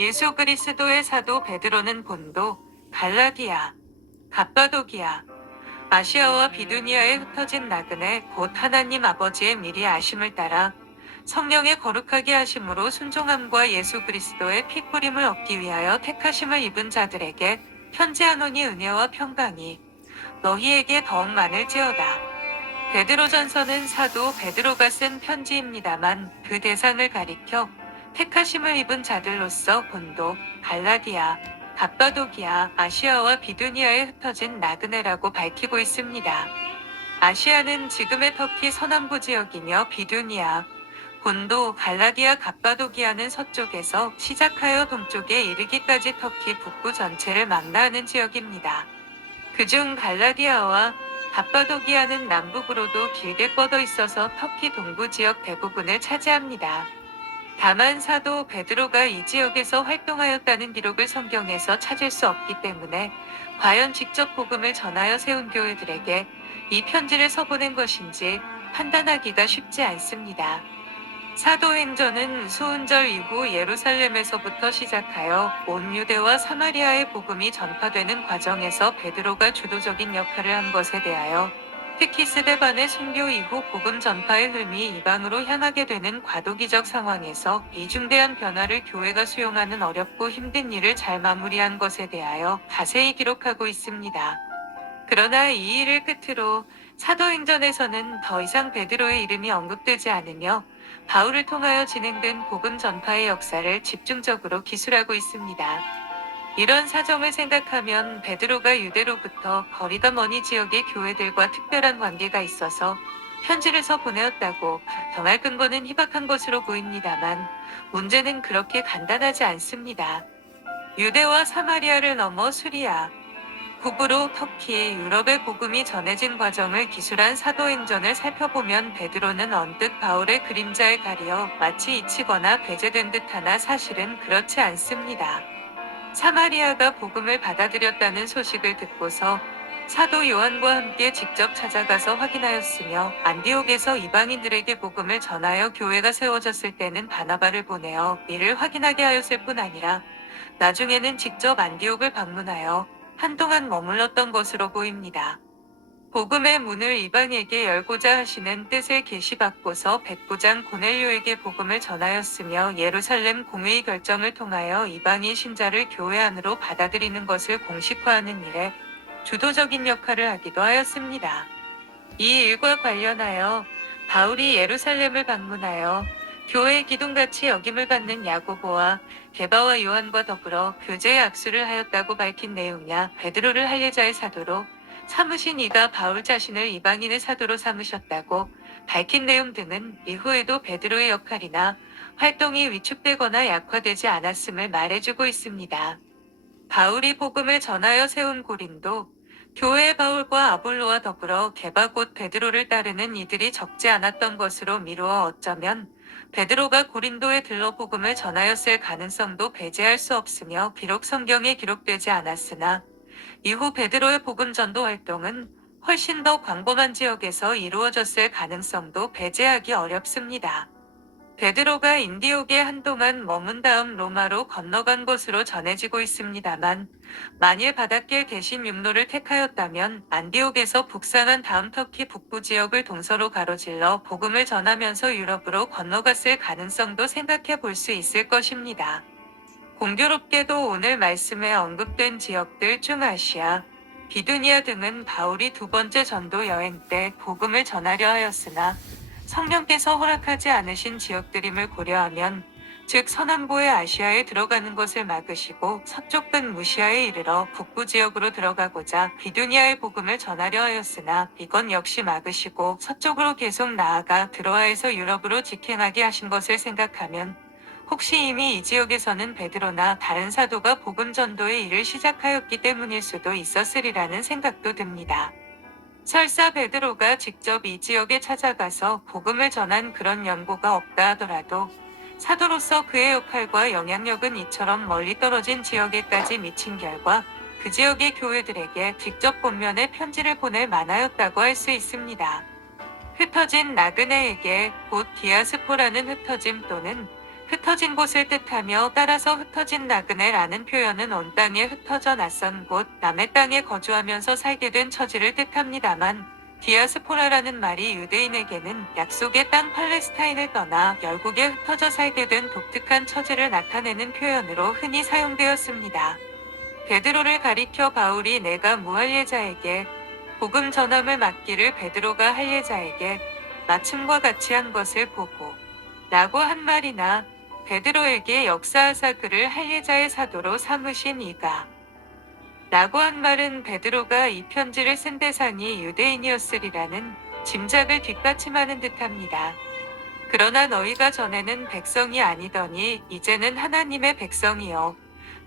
예수 그리스도의 사도 베드로는 본도, 갈라디아, 갑바도기아, 아시아와 비두니아에 흩어진 나그네 곧 하나님 아버지의 미리 아심을 따라 성령의 거룩하게 하심으로 순종함과 예수 그리스도의 피뿌림을 얻기 위하여 택하심을 입은 자들에게 편지하노니 은혜와 평강이 너희에게 더욱 많을지어다. 베드로전서는 사도 베드로가 쓴 편지입니다만 그 대상을 가리켜 택하심을 입은 자들로서 본도, 갈라디아, 갑바도기아, 아시아와 비두니아에 흩어진 나그네라고 밝히고 있습니다. 아시아는 지금의 터키 서남부 지역이며 비두니아, 본도, 갈라디아, 갑바도기아는 서쪽에서 시작하여 동쪽에 이르기까지 터키 북부 전체를 망라하는 지역입니다. 그중 갈라디아와 갑바도기아는 남북으로도 길게 뻗어 있어서 터키 동부 지역 대부분을 차지합니다. 다만 사도 베드로가 이 지역에서 활동하였다는 기록을 성경에서 찾을 수 없기 때문에 과연 직접 복음을 전하여 세운 교회들에게 이 편지를 써보낸 것인지 판단하기가 쉽지 않습니다. 사도행전은 수은절 이후 예루살렘에서부터 시작하여 온 유대와 사마리아의 복음이 전파되는 과정에서 베드로가 주도적인 역할을 한 것에 대하여 특히 스데반의 순교 이후 복음 전파의 흐름이 이방으로 향하게 되는 과도기적 상황에서 이 중대한 변화를 교회가 수용하는 어렵고 힘든 일을 잘 마무리한 것에 대하여 자세히 기록하고 있습니다. 그러나 이 일을 끝으로 사도행전에서는 더 이상 베드로의 이름이 언급되지 않으며 바울을 통하여 진행된 복음 전파의 역사를 집중적으로 기술하고 있습니다. 이런 사정을 생각하면 베드로가 유대로부터 거리가 먼 이 지역의 교회들과 특별한 관계가 있어서 편지를 써 보내었다고 정할 근거는 희박한 것으로 보입니다만 문제는 그렇게 간단하지 않습니다. 유대와 사마리아를 넘어 수리아, 북으로 터키, 유럽의 복음이 전해진 과정을 기술한 사도행전을 살펴보면 베드로는 언뜻 바울의 그림자에 가려 마치 잊히거나 배제된 듯하나 사실은 그렇지 않습니다. 사마리아가 복음을 받아들였다는 소식을 듣고서 사도 요한과 함께 직접 찾아가서 확인하였으며 안디옥에서 이방인들에게 복음을 전하여 교회가 세워졌을 때는 바나바를 보내어 이를 확인하게 하였을 뿐 아니라 나중에는 직접 안디옥을 방문하여 한동안 머물렀던 것으로 보입니다. 복음의 문을 이방에게 열고자 하시는 뜻을 계시받고서 백부장 고넬료에게 복음을 전하였으며 예루살렘 공회의 결정을 통하여 이방인 신자를 교회 안으로 받아들이는 것을 공식화하는 일에 주도적인 역할을 하기도 하였습니다. 이 일과 관련하여 바울이 예루살렘을 방문하여 교회의 기둥같이 여김을 받는 야고보와 게바와 요한과 더불어 교제의 악수를 하였다고 밝힌 내용이나 베드로를 할례자의 사도로 삼으신 이가 바울 자신을 이방인의 사도로 삼으셨다고 밝힌 내용 등은 이후에도 베드로의 역할이나 활동이 위축되거나 약화되지 않았음을 말해주고 있습니다. 바울이 복음을 전하여 세운 고린도, 교회의 바울과 아볼로와 더불어 게바 곧 베드로를 따르는 이들이 적지 않았던 것으로 미루어 어쩌면 베드로가 고린도에 들러 복음을 전하였을 가능성도 배제할 수 없으며 비록 성경에 기록되지 않았으나 이후 베드로의 복음 전도 활동은 훨씬 더 광범한 지역에서 이루어졌을 가능성도 배제하기 어렵습니다. 베드로가 인디옥에 한동안 머문 다음 로마로 건너간 것으로 전해지고 있습니다만 만일 바닷길 대신 육로를 택하였다면 안디옥에서 북상한 다음 터키 북부 지역을 동서로 가로질러 복음을 전하면서 유럽으로 건너갔을 가능성도 생각해 볼 수 있을 것입니다. 공교롭게도 오늘 말씀에 언급된 지역들 중 아시아, 비두니아 등은 바울이 두 번째 전도 여행 때 복음을 전하려 하였으나 성령께서 허락하지 않으신 지역들임을 고려하면 즉 서남부의 아시아에 들어가는 것을 막으시고 서쪽 끝 무시아에 이르러 북부 지역으로 들어가고자 비두니아의 복음을 전하려 하였으나 이건 역시 막으시고 서쪽으로 계속 나아가 드로아에서 유럽으로 직행하게 하신 것을 생각하면 혹시 이미 이 지역에서는 베드로나 다른 사도가 복음 전도의 일을 시작하였기 때문일 수도 있었으리라는 생각도 듭니다. 설사 베드로가 직접 이 지역에 찾아가서 복음을 전한 그런 연고가 없다 하더라도 사도로서 그의 역할과 영향력은 이처럼 멀리 떨어진 지역에까지 미친 결과 그 지역의 교회들에게 직접 본면에 편지를 보낼 만하였다고 할 수 있습니다. 흩어진 나그네에게 곧 디아스포라는 흩어짐 또는 흩어진 곳을 뜻하며 따라서 흩어진 나그네라는 표현은 온 땅에 흩어져 낯선 곳, 남의 땅에 거주하면서 살게 된 처지를 뜻합니다만 디아스포라라는 말이 유대인에게는 약속의 땅 팔레스타인을 떠나 열국에 흩어져 살게 된 독특한 처지를 나타내는 표현으로 흔히 사용되었습니다. 베드로를 가리켜 바울이 내가 무할례자에게 복음 전함을 맡기를 베드로가 할례자에게 마침과 같이 한 것을 보고 라고 한 말이나 베드로에게 역사하사 그를 할례자의 사도로 삼으신 이가 라고 한 말은 베드로가 이 편지를 쓴 대상이 유대인이었으리라는 짐작을 뒷받침하는 듯합니다. 그러나 너희가 전에는 백성이 아니더니 이제는 하나님의 백성이요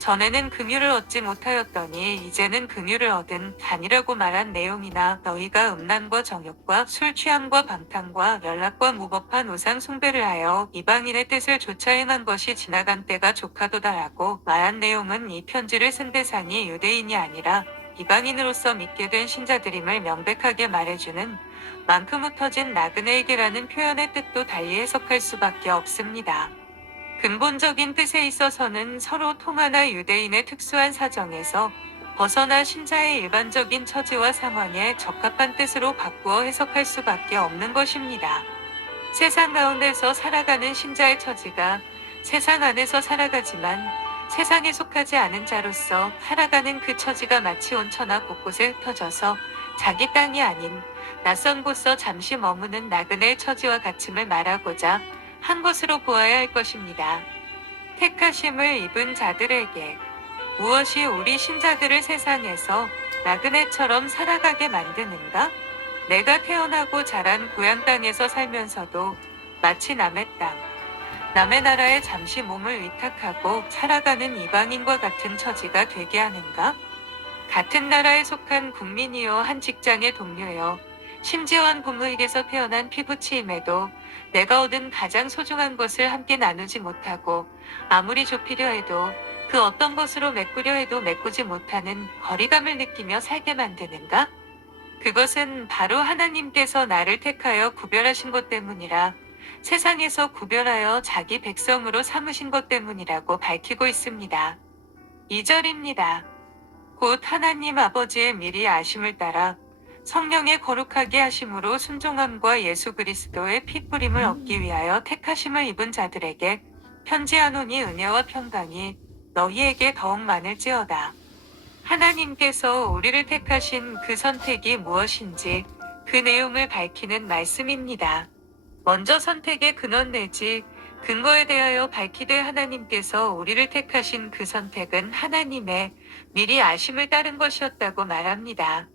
전에는 긍휼을 얻지 못하였더니 이제는 긍휼을 얻은 자니라고 말한 내용이나 너희가 음란과 정욕과 술 취함과 방탕과 연락과 무법한 우상 숭배를 하여 이방인의 뜻을 조차 행한 것이 지나간 때가 족하도다라고 말한 내용은 이 편지를 쓴 대상이 유대인이 아니라 이방인으로서 믿게 된 신자들임을 명백하게 말해주는 만큼 흩어진 나그네에게라는 표현의 뜻도 달리 해석할 수밖에 없습니다. 근본적인 뜻에 있어서는 서로 통하나 유대인의 특수한 사정에서 벗어나 신자의 일반적인 처지와 상황에 적합한 뜻으로 바꾸어 해석할 수밖에 없는 것입니다. 세상 가운데서 살아가는 신자의 처지가 세상 안에서 살아가지만 세상에 속하지 않은 자로서 살아가는 그 처지가 마치 온천하 곳곳에 흩어져서 자기 땅이 아닌 낯선 곳서 잠시 머무는 나그네의 처지와 같음을 말하고자 한 것으로 보아야 할 것입니다. 택하심을 입은 자들에게 무엇이 우리 신자들을 세상에서 나그네처럼 살아가게 만드는가? 내가 태어나고 자란 고향 땅에서 살면서도 마치 남의 땅, 남의 나라에 잠시 몸을 위탁하고 살아가는 이방인과 같은 처지가 되게 하는가? 같은 나라에 속한 국민이요 한 직장의 동료요 심지어 한 부모에게서 태어난 피부치임에도 내가 얻은 가장 소중한 것을 함께 나누지 못하고 아무리 좁히려 해도 그 어떤 것으로 메꾸려 해도 메꾸지 못하는 거리감을 느끼며 살게 만드는가? 그것은 바로 하나님께서 나를 택하여 구별하신 것 때문이라 세상에서 구별하여 자기 백성으로 삼으신 것 때문이라고 밝히고 있습니다. 2절입니다. 곧 하나님 아버지의 미리 아심을 따라 성령의 거룩하게 하심으로 순종함과 예수 그리스도의 피 뿌림을 얻기 위하여 택하심을 입은 자들에게 편지하노니 은혜와 평강이 너희에게 더욱 많을지어다. 하나님께서 우리를 택하신 그 선택이 무엇인지 그 내용을 밝히는 말씀입니다. 먼저 선택의 근원 내지 근거에 대하여 밝히되 하나님께서 우리를 택하신 그 선택은 하나님의 미리 아심을 따른 것이었다고 말합니다.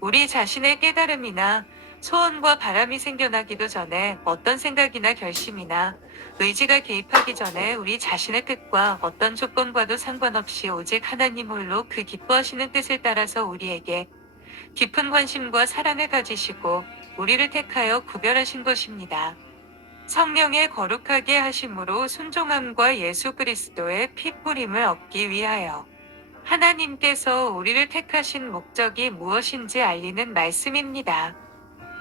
우리 자신의 깨달음이나 소원과 바람이 생겨나기도 전에 어떤 생각이나 결심이나 의지가 개입하기 전에 우리 자신의 뜻과 어떤 조건과도 상관없이 오직 하나님 홀로 그 기뻐하시는 뜻을 따라서 우리에게 깊은 관심과 사랑을 가지시고 우리를 택하여 구별하신 것입니다. 성령의 거룩하게 하심으로 순종함과 예수 그리스도의 피 뿌림을 얻기 위하여 하나님께서 우리를 택하신 목적이 무엇인지 알리는 말씀입니다.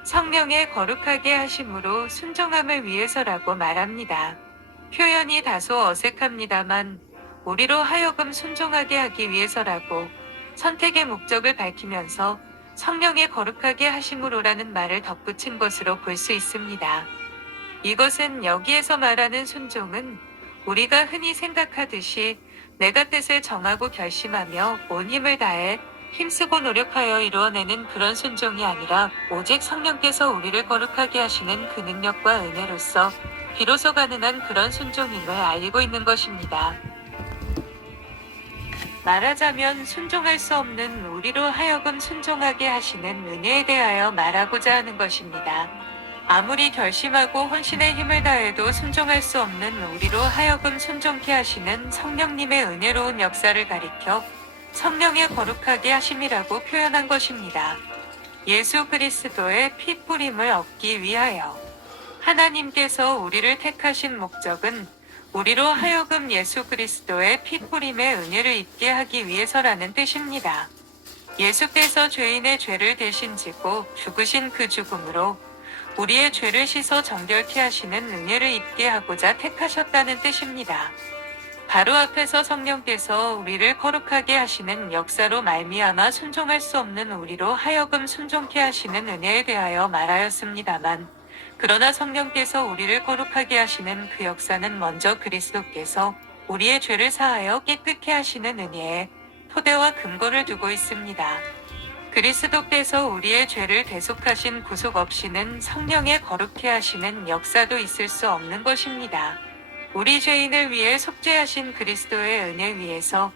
성령의 거룩하게 하심으로 순종함을 위해서라고 말합니다. 표현이 다소 어색합니다만 우리로 하여금 순종하게 하기 위해서라고 선택의 목적을 밝히면서 성령의 거룩하게 하심으로라는 말을 덧붙인 것으로 볼 수 있습니다. 이것은 여기에서 말하는 순종은 우리가 흔히 생각하듯이 내가 뜻을 정하고 결심하며 온 힘을 다해 힘쓰고 노력하여 이루어내는 그런 순종이 아니라 오직 성령께서 우리를 거룩하게 하시는 그 능력과 은혜로서 비로소 가능한 그런 순종임을 알리고 있는 것입니다. 말하자면 순종할 수 없는 우리로 하여금 순종하게 하시는 은혜에 대하여 말하고자 하는 것입니다. 아무리 결심하고 혼신의 힘을 다해도 순종할 수 없는 우리로 하여금 순종케 하시는 성령님의 은혜로운 역사를 가리켜 성령의 거룩하게 하심이라고 표현한 것입니다. 예수 그리스도의 피 뿌림을 얻기 위하여 하나님께서 우리를 택하신 목적은 우리로 하여금 예수 그리스도의 피 뿌림의 은혜를 입게 하기 위해서라는 뜻입니다. 예수께서 죄인의 죄를 대신 지고 죽으신 그 죽음으로 우리의 죄를 씻어 정결케 하시는 은혜를 입게 하고자 택하셨다는 뜻입니다. 바로 앞에서 성령께서 우리를 거룩하게 하시는 역사로 말미암아 순종할 수 없는 우리로 하여금 순종케 하시는 은혜에 대하여 말하였습니다만, 그러나 성령께서 우리를 거룩하게 하시는 그 역사는 먼저 그리스도께서 우리의 죄를 사하여 깨끗게 하시는 은혜에 토대와 근거를 두고 있습니다. 그리스도께서 우리의 죄를 대속하신 구속 없이는 성령의 거룩케 하시는 역사도 있을 수 없는 것입니다. 우리 죄인을 위해 속죄하신 그리스도의 은혜 위에서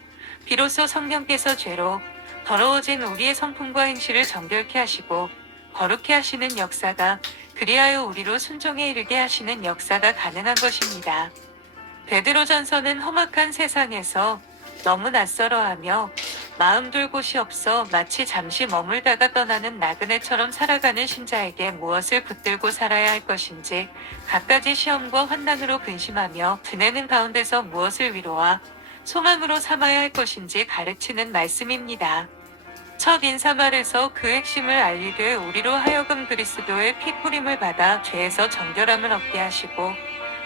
비로소 성령께서 죄로 더러워진 우리의 성품과 행실을 정결케 하시고 거룩케 하시는 역사가, 그리하여 우리로 순종에 이르게 하시는 역사가 가능한 것입니다. 베드로전서는 험악한 세상에서 너무 낯설어하며 마음 둘 곳이 없어 마치 잠시 머물다가 떠나는 나그네처럼 살아가는 신자에게 무엇을 붙들고 살아야 할 것인지, 갖가지 시험과 환난으로 근심하며 지내는 가운데서 무엇을 위로와 소망으로 삼아야 할 것인지 가르치는 말씀입니다. 첫 인사말에서 그 핵심을 알리되 우리로 하여금 그리스도의 피뿌림을 받아 죄에서 정결함을 얻게 하시고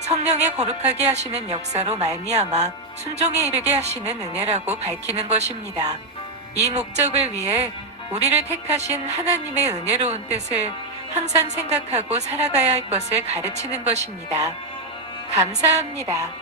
성령의 거룩하게 하시는 역사로 말미암아 순종에 이르게 하시는 은혜라고 밝히는 것입니다. 이 목적을 위해 우리를 택하신 하나님의 은혜로운 뜻을 항상 생각하고 살아가야 할 것을 가르치는 것입니다. 감사합니다.